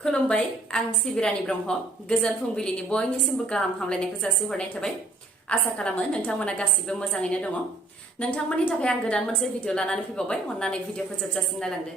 खुलुमबाय आं सिबिरानि ब्रह्म गोजोन फुंबिलिनि बयनिसिमबो गाहाम हामलायनायखौ जासिहरनाय थाबाय आसा खालामो नोंथांमोना गासिबो मोजाङैनो दङ नोंथांमोननि थाखाय आं गोदान मोनसे भिडिअ लानानै फैबावबाय अन्नानै भिडिअखौ जोबजासिम नायलांदो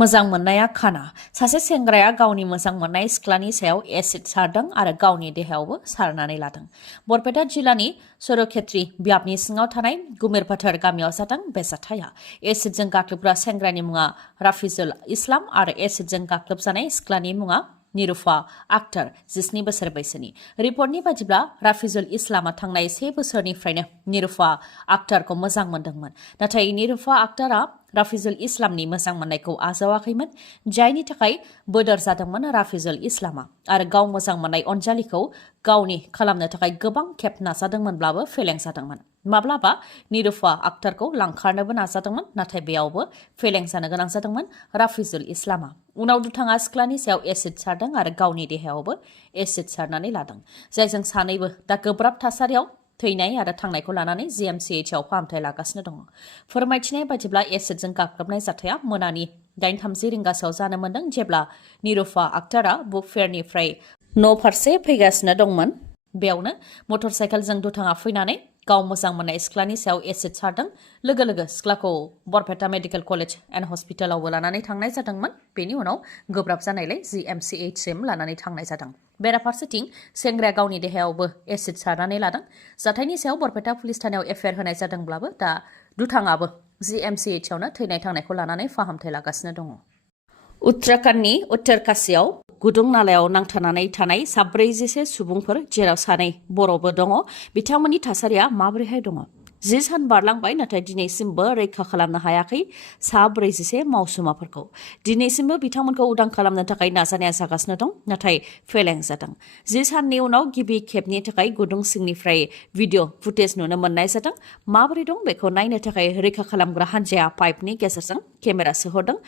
मोजां मोननाया खाना सासे सेंग्राया गावनि मोजां मोननाय सिख्लानि सायाव एसिड सारदों आरो गावनि देहायावबो सारनानै लादों बरपेटा जिल्लानि सरखेत्री ब्याबनि सिङाव थानाय गुमेरफाथार गामियाव जादों बे जाथाया एसिडजों गाग्लोबग्रा सेंग्रानि मुङा राफिजुल इस्लाम आरो एसिडजों गाग्लोबजानाय सिख्लानि मुङा निरुफा आक्तार 19 बोसोर बैसोनि रिपर्टनि बादिब्ला राफिजुल इस्लामा थांनाय 1 बोसोरनिफ्रायनो निरुफा आक्तारखौ मोजां मोनदोंमोन नाथाय निरुफा आक्तारा राफिजुल इस्लामनि मोजां मोननायखौ आजावाखैमोन जायनि थाखाय बोदोर जादोंमोन राफिजुल इस्लामा आरो गाव मोजां मोननाय अनजालिखौ गावनि खालामनो थाखाय गोबां खेब नाजादोंमोनब्लाबो फेलें जादोंमोन माब्लाबा निरुफा आक्तारखौ लांखारनोबो नाजादोंमोन नाथाय बेयावबो फेलें जानो गोनां जादोंमोन राफिजुल इस्लामा उनाव दुथाङा सिख्लानि सायाव एसिड सारदों आरो गावनि देहायावबो एसिड सारनानै लादों जायजों सानैबो दा गोब्राब थासारियाव थैनाय आरो थांनायखौ लानानै जिएमसीएचआव फाहामथाय लागासिनो दङ फोरमायथिनाय बादिब्ला एसिडजों गाग्लोबनाय जाथाया मोनानि 8:30 रिंगासोआव जानो मोन्दों जेब्ला निरुफा आक्तारा बुक फेयारनिफ्राय न' फारसे फैगासिनो दंमोन बेयावनो मटर साइकेलजों दुथाङा फैनानै गाव मोजां मोननाय सिख्लानि सायाव एसिड सारदों लोगो लोगो सिख्लाखौ बरपेटा मेडिकेल कलेज एन्ड हस्पिटालावबो लानानै थांनाय जादोंमोन बेनि उनाव गोब्राब जानायलाय जिएमसीएचसिम लानानै थांनाय जादों बेराफारसेथिं सेंग्राया गावनि देहायावबो एसिड सारनानै लादों जाथायनि सायाव बरपेटा पुलिस थानायाव एफआइआर होनाय जादोंब्लाबो दा दुथाङाबो जिएमसीएचआवनो थैनाय थांनायखौ लानानै फाहामथाय लागासिनो दङ उत्तराखन्डनि उत्तरकाशीयाव गुदुं नालायाव नांथानानै थानाय 47 सुबुंफोर जेराव 2 बर'बो दङ बिथांमोननि थासारिया माबोरैहाय दङ 10 सान बारलांबाय नाथाय दिनैसिमबो रैखा खालामनो हायाखै 47 मावसुमाफोरखौ दिनैसिमबो बिथांमोनखौ उदां खालामनो थाखाय नाजानाया जागासिनो दं नाथाय फेलें जादों 10 साननि उनाव गिबि खेबनि थाखाय गुदुं सिंनिफ्राय भिडिअ फुटेज नुनो मोननाय जादों माबोरै दं बेखौ नायनो थाखाय रैखा खालामग्रा हान्जाया पाइपनि गेजेरजों केमेरा सोहरदों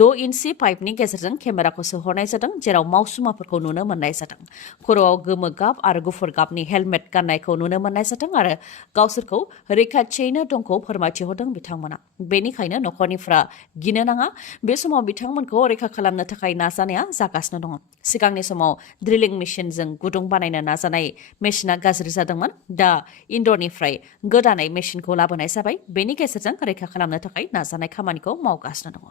6 इन्सि पाइपनि गेजेरजों केमेराखौ सोहरनाय जादों जेराव मावसुमाफोरखौ नुनो मोननाय जादों खर'आव गोमो गाब आरो गुफुर गाबनि हेलमेट गाननायखौ नुनो मोननाय जादों आरो गावसोरखौ रैखाथियैनो दंखौ फोरमायथिहरदों बिथांमोना बेनिखायनो नखरनिफ्रा गिनो नाङा बे समाव बिथांमोनखौ रैखा खालामनो थाखाय नाजानाया जागासिनो दङ सिगांनि समाव ड्रिलिं मेसिनजों गुदुं बानायनो नाजानाय मेसिना गाज्रि जादोंमोन दा इन्डरनिफ्राय गोदानै मेसिनखौ लाबोनाय जाबाय बेनि गेजेरजों रैखा खालामनो थाखाय नाजानाय खामानिखौ मावगासिनो दङ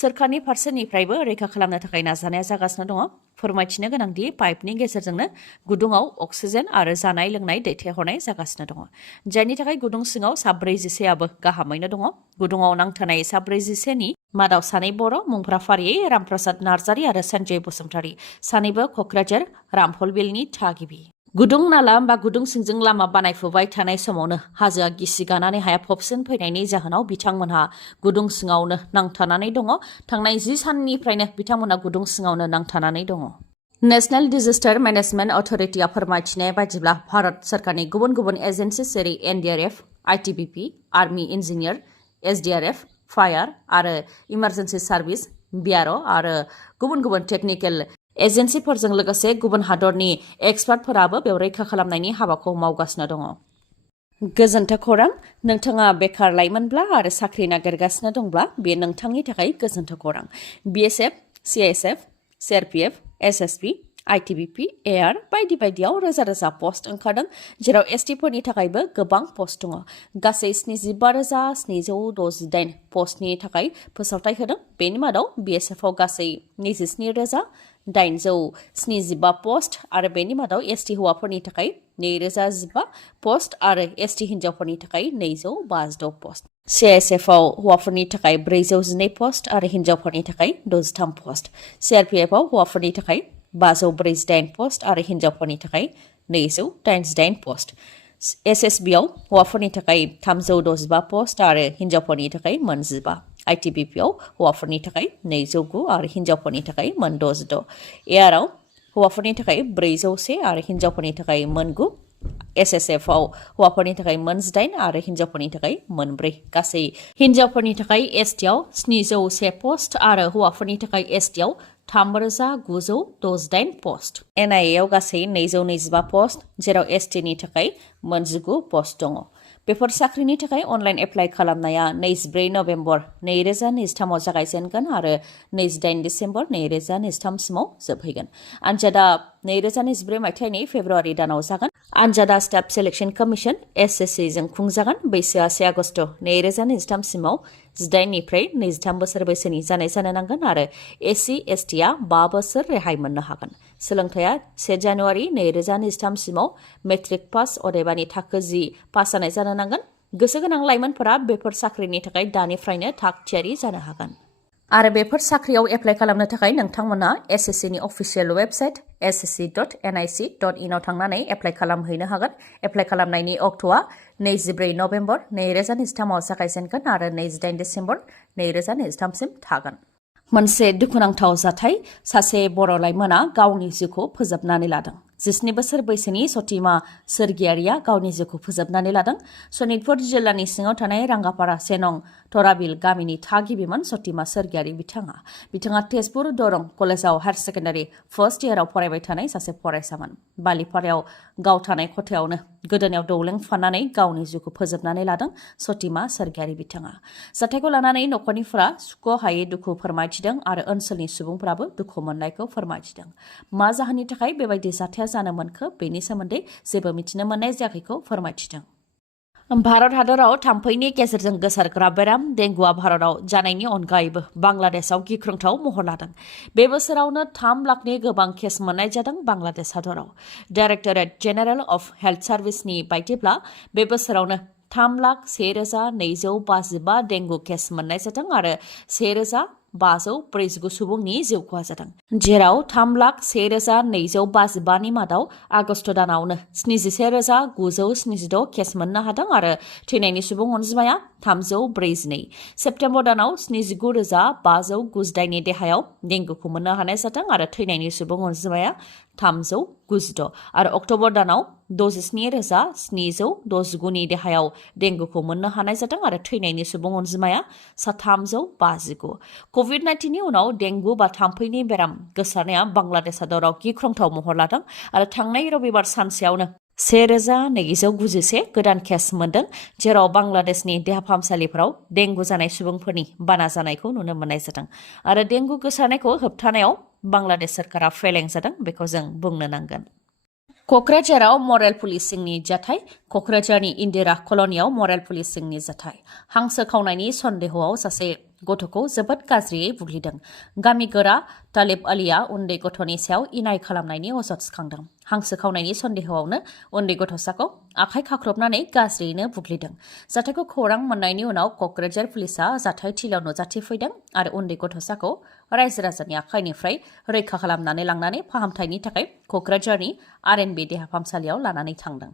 सोरखारनि फारसेनिफ्रायबो रैखा खालामनो थाखाय नाजानाया जागासिनो दङ फोरमायथिनो गोनांदि पाइपनि गेजेरजोंनो गुदुङाव अक्सिजेन आरो जानाय लोंनाय दैथायहरनाय जागासिनो दङ जायनि थाखाय गुदुं सिङाव 47आबो गाहामैनो दङ गुदुङाव नांथानाय 47नि मादाव 2 बर' मुंफ्रा फारियै रामप्रसाद नार्जारी आरो सन्जय बसुमतारी सानैबो क'क्राझार रामफलबिलनि थागिबि गुदुं नाला बा गुदुं सिंजों लामा बानायफुबाय थानाय समावनो हाजोआ गिसि गानानै हाया फबसिन फैनायनि जाहोनाव बिथांमोनहा गुदुं सिङावनो नांथानानै दङ थांनाय 10 साननिफ्रायनो बिथांमोनहा गुदुं सिङावनो नांथानानै दङ नेशनेल डिजास्टार मेनेजमेन्ट अथ'रिटिया फोरमायथिनाय बादिब्ला भारत सरकारनि गुबुन गुबुन एजेन्सि जेरै NDRF ITBP army engineer SDRF fire आरो इमार्जेन्सि सार्भिस बिआरअ आरो गुबुन गुबुन टेकनिकेल एजेन्सिफोरजों लोगोसे गुबुन हादरनि एक्सपार्टफोराबो बेयाव रैखा खालामनायनि हाबाखौ मावगासिनो दङ गोजोन्थों खौरां नोंथाङा बेकार लाइमोनब्ला आरो साख्रि नागिरगासिनो दंब्ला बे नोंथांनि थाखाय गोजोन्थों खौरां BSF CISF CRPF SSB ITBP AR बायदि बायदियाव रोजा रोजा पस्ट ओंखारदों जेराव एसटीफोरनि थाखायबो गोबां पस्ट दङ गासै 75,768 पस्टनि थाखाय फोसावथाय होदों बेनि मादाव बीएसएफआव गासै 27,875 पस्ट आरो बेनि मादाव एसटी हौवाफोरनि थाखाय 2,015 पस्ट आरो एसटी हिन्जावफोरनि थाखाय 256 पस्ट सीआईएसएफआव हौवाफोरनि थाखाय 412 पस्ट आरो हिन्जावफोरनि थाखाय 63 पस्ट सीआरपीएफआव हौवाफोरनि थाखाय 548 पस्ट आरो हिन्जावफोरनि थाखाय 288 पस्ट एसएसबीआव हौवाफोरनि थाखाय 365 पस्ट आरो हिन्जावफोरनि थाखाय 15 आईटीबीपीआव हौवाफोरनि थाखाय 209 आरो हिन्जावफोरनि थाखाय 66 एआरआव हौवाफोरनि थाखाय 401 आरो हिन्जावफोरनि थाखाय 9 एसएसएफआव हौवाफोरनि थाखाय 18 आरो हिन्जावफोरनि थाखाय 4 गासै हिन्जावफोरनि थाखाय एसटीआव 701 पस्ट आरो हौवाफोरनि थाखाय एसटीआव 3,968 पस्ट एनआईएआव गासै 225 पस्ट जेराव एसटीनि थाखाय 19 पस्ट दङ बेफोर साख्रिनि थाखाय अनलाइन एप्लाइ खालामनाया 24 नभेम्बर 2023 आव जागायजेनगोन आरो 28 डिसेम्बर 2023 सिमाव जोबहैगोन। आनजादा 2024 मायथाइनि फेब्रुवारि दानाव जागोन। आनजादा स्टाफ सिलेक्शन कमिशन (SSC) जों खुंजागोन। बैसोआ 1 आगस्ट 2023 सिमाव 18 निफ्राय 23 बोसोर बैसोनि जानाय जानो नांगोन आरो SC ST आ 5 बोसोर रेहाय मोननो हागोन। सोलोंथाया 1 जानुवारि 2023 सिमाव मेट्रिक पास अदेबानि थाखो 10 पास जानाय जानो नांगोन। गोसो गोनां लाइमोनफोरा बेफोर साख्रिनि थाखाय दानिफ्रायनो थाग थियारि जानो हागोन। आरो बेफोर साख्रियाव एप्लाइ खालामनो थाखाय नोंथांमोना SSC नि अफिसियेल वेबसाइट ssc.nic.in आव थांनानै एप्लाइ खालामहैनो हागोन। एप्लाइ खालामनायनि अक्ट'आ 24 नभेम्बर 2023 आव जागायजेनगोन आरो 28 डिसेम्बर 2023 सिम थागोन। मोनसे दुखुनांथाव जाथाय, सासे बर' लाइमोना गावनि जिउखौ फोजोबनानै लादों। 19 बोसोर बैसोनि सतिमा सोरगियारिया गावनि जिउखौ फोजोबनानै लादों। सनितपुर जिल्लानि सिङाव थानाय रांगापारा सेनं तराबिल गामिनि थागिबिमोन सतिमा सोरगियारि बिथाङा तेजपुर दरं कलेजाव हायार सेकेन्डारि फार्स्ट इयाराव फरायबाय थानाय सासे फरायसामोन। बालिपारायाव गाव थानाय खथायावनो गोदोनायाव दौलें फाननानै गावनि जिउखौ फोजोबनानै लादों सतिमा सोरगियारि बिथाङा। जाथायखौ लानानै न'खरनिफोरा सुख'हायै दुखु फोरमायथिदों आरो ओनसोलनि सुबुंफोराबो दुखु मोननायखौ फोरमायथिदों। मा जाहोननि थाखाय बेबायदि जाथाया जानो मोनखो बेनि सोमोन्दै जेबो मिथिनो मोननाय जायाखैखौ फोरमायथिदों। भारत हादराव थाम्फैनि गेजेरजों गोसारग्रा बेराम डेंगुआ भारताव जानायनि अनगायैबो बांलादेशआव गिख्रंथाव महर लादों। बे बोसोरावनो 3 लाखनि गोबां केस मोननाय जादों बांलादेश हादराव। डाइरेक्टरेट जेनेरेल अफ हेल्थ सार्भिसनि बायदिब्ला बे बोसोरावनो 3,02,255 डेंगु केस मोननाय जादों आरो 1,549 सुबुंनि जिउ खहा जादों। जेराव 3,01,255 नि मादाव आगस्ट दानावनो 71,976 केस मोननो हादों आरो थैनायनि सुबुं अनजिमाया 342। सेप्तेम्बर दानाव 79,598 नि देहायाव डेंगुखौ मोननो हानाय जादों आरो थैनायनि सुबुं अनजिमाया 396 आरो अक्ट'बर दानाव 67,769 नि देहायाव डेंगुखौ मोननो हानाय जादों आरो थैनायनि सुबुं अनजिमाया 359। कभिड-19 नि उनाव डेंगु बा थाम्फैनि बेराम गोसारनाया बांलादेश हादराव गिख्रंथाव महर लादों आरो थांनाय रबिबार सानसेयावनो 1,291 गोदान केस मोनदों, जेराव बांलादेशनि देहा फाहामसालिफोराव डेंगु जानाय सुबुंफोरनि बाना जानायखौ नुनो मोननाय जादों आरो डेंगु गोसारनायखौ होबथानायाव बांलादेश सरकारा फेलें जादों बेखौ जों बुंनो नांगोन। क'क्राझाराव मरेल पुलिसिंनि जाथाय। क'क्राझारनि इन्दिरा कल'नियाव मरेल पुलिसिंनि जाथाय। हांसो खावनायनि सन्देहआव सासे गथ'खौ जोबोद गाज्रियै बुग्लिदों। गामि गोरा तालिब आलीआ उन्दै गथ'नि सायाव इनाय खालामनायनि अजद थिखांदों। हांसो खावनायनि सन्देहआवनो उन्दै गथ'साखौ आखाइ खाख्रबनानै गाज्रियैनो बुग्लिदों। जाथायखौ खौरां मोननायनि उनाव क'क्राझार पुलिसआ जाथाय थिलियाव नुजाथिफैदों आरो उन्दै गथ'साखौ रायजो राजानि आखाइनिफ्राय रैखा खालामनानै लांनानै फाहामथायनि थाखाय क'क्राझारनि RNB देहा फाहामसालियाव लानानै थांदों।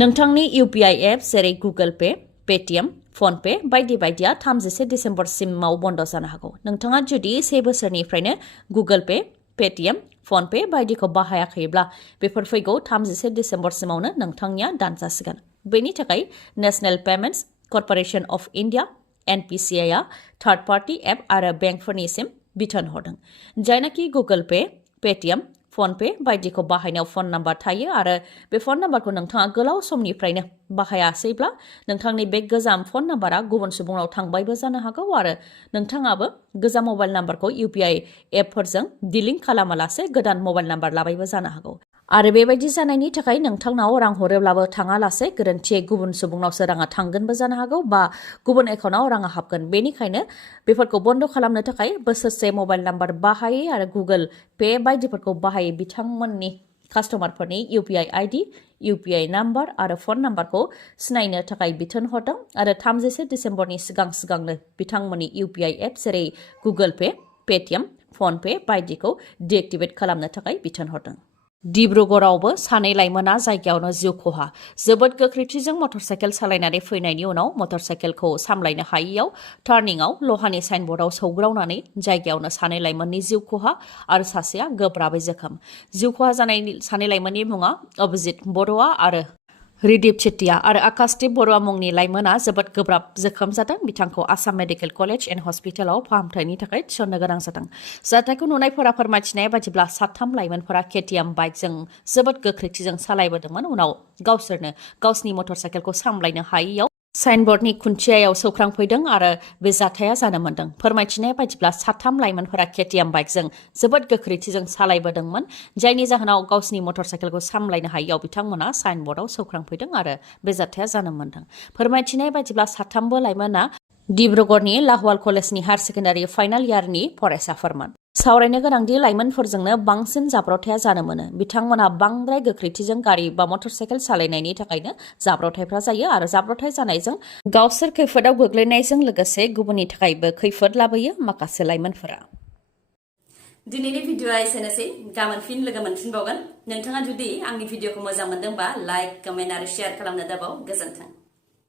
नोंथांनि UPI एप जेरै गुगोल पे, पेटिएम, फनपे बायदि बायदिया 31 डिसेम्बरसिमाव बन्द जानो हागौ। नोंथाङा जुदि 1 बोसोरनिफ्रायनो गुगोल पे, पेटिएम, फनपे बायदिखौ बाहायाखैब्ला बेफोर फैगौ 31 डिसेम्बरसिमावनो नोंथांनिया दानजासिगोन। बेनि थाखाय national payments corporation of India (NPCI) आ थार्ड पार्टी एप आरो बेंकफोरनिसिम बिथोन हरदों। जायनाखि गुगोल पे, पेटिएम, फनपे बायदिखौ बाहायनायाव फन नाम्बार थायो आरो बे फन नाम्बारखौ नोंथाङा गोलाव समनिफ्रायनो बाहायासैब्ला नोंथांनि बे गोजाम फन नाम्बारा गुबुन सुबुंनाव थांबायबो जानो हागौ आरो नोंथाङाबो गोजाम मबाइल नाम्बारखौ UPI एपफोरजों डिलिंक खालामालासे गोदान मबाइल नाम्बार लाबायबो जानो हागौ। आरो बेबायदि जानायनि थाखाय नोंथांनाव रां हरोब्लाबो थाङालासे गोरोन्थियै गुबुन सुबुंनावसो राङा थांगोनबो जानो हागौ बा गुबुन एकाउन्टाव राङा हाबगोन। बेनिखायनो बेफोरखौ बन्द खालामनो थाखाय बोसोरसे मबाइल नाम्बार बाहायै आरो गुगोल पे बायदिफोरखौ बाहायै बिथांमोननि कास्टमारफोरनि UPI ID, UPI नाम्बार आरो फन नाम्बारखौ सिनायनो थाखाय बिथोन हरदों आरो 31 डिसेम्बरनि सिगांनो बिथांमोननि UPI एप जेरै गुगोल पे, पेटिएम, फनपे बायदिखौ डिएक्टिभेट खालामनो थाखाय बिथोन हरदों। डिब्रुगड़आवबो सानै लाइमोना जायगायावनो जिउ खहा। जोबोद गोख्रैथिजों मटरसाइकेल सालायनानै फैनायनि उनाव मटरसाइकेलखौ सामलायनो हायैयाव टार्निंआव लहानि साइनबर्डआव सौग्रावनानै जायगायावनो सानै लाइमोननि जिउ खहा आरो सासेया गोब्राबै जोखोम। जिउ खहा जानाय सानै लाइमोननि मुङा अभिजित बर'आ आरो रिदिप चेटिया आरो आकाशदीप बरुवा मुंनि लाइमोना जोबोद गोब्राब जोखोम जादों। बिथांखौ आसाम मेडिकेल कलेज एन्ड हस्पिटालाव फाहामथायनि थाखाय थिसननो गोनां जादों। जाथायखौ नुनायफोरा फोरमायथिनाय बायदिब्ला 3 लाइमोनफोरा केटीएम बाइकजों जोबोद गोख्रैथिजों सालायबोदोंमोन। उनाव गावसोरनो गावसिनि मटर साइकेलखौ सामलायनो हायैयाव साइनबर्डनि खुन्थियायाव सौख्रांफैदों आरो बे जाथाया जानो मोन्दों। फोरमायथिनाय बायदिब्ला 3 लाइमोनफोरा केटीएम बाइकजों जोबोद गोख्रैथिजों सालायबोदोंमोन, जायनि जाहोनाव गावसिनि मटर साइकेलखौ सामलायनो हायैयाव बिथांमोना साइनबर्डआव सौख्रांफैदों आरो बे जाथाया जानो मोन्दों। फोरमायथिनाय बायदिब्ला 3 लाइमोना डिब्रुगड़नि लाहवाल कलेजनि हायार सेकेन्डारि फाइनाल इयारनि फरायसाफोरमोन। सावरायनो गोनांदि लाइमोनफोरजोंनो बांसिन जाब्रबथाया जानो मोनो। बिथांमोनहा बांद्राय गोख्रैथिजों गारि बा मटर साइकेल सालायनायनि थाखायनो जाब्रबथायफ्रा जायो आरो जाब्रबथाय जानायजों गावसोर खैफोदाव गोग्लैनायजों लोगोसे गुबुननि थाखायबो खैफोद लाबोयो माखासे लाइमोनफोरा। दिनैनि भिडिअआ एसेनोसै। गाबोन फिन लोगो मोनफिनबावगोन। नोंथाङा जुदि आंनि भिडिअखौ मोजां मोनदोंबा लाइक, कमेन्ट आरो शेयार खालामनो दाबाव। गोजोन्थों।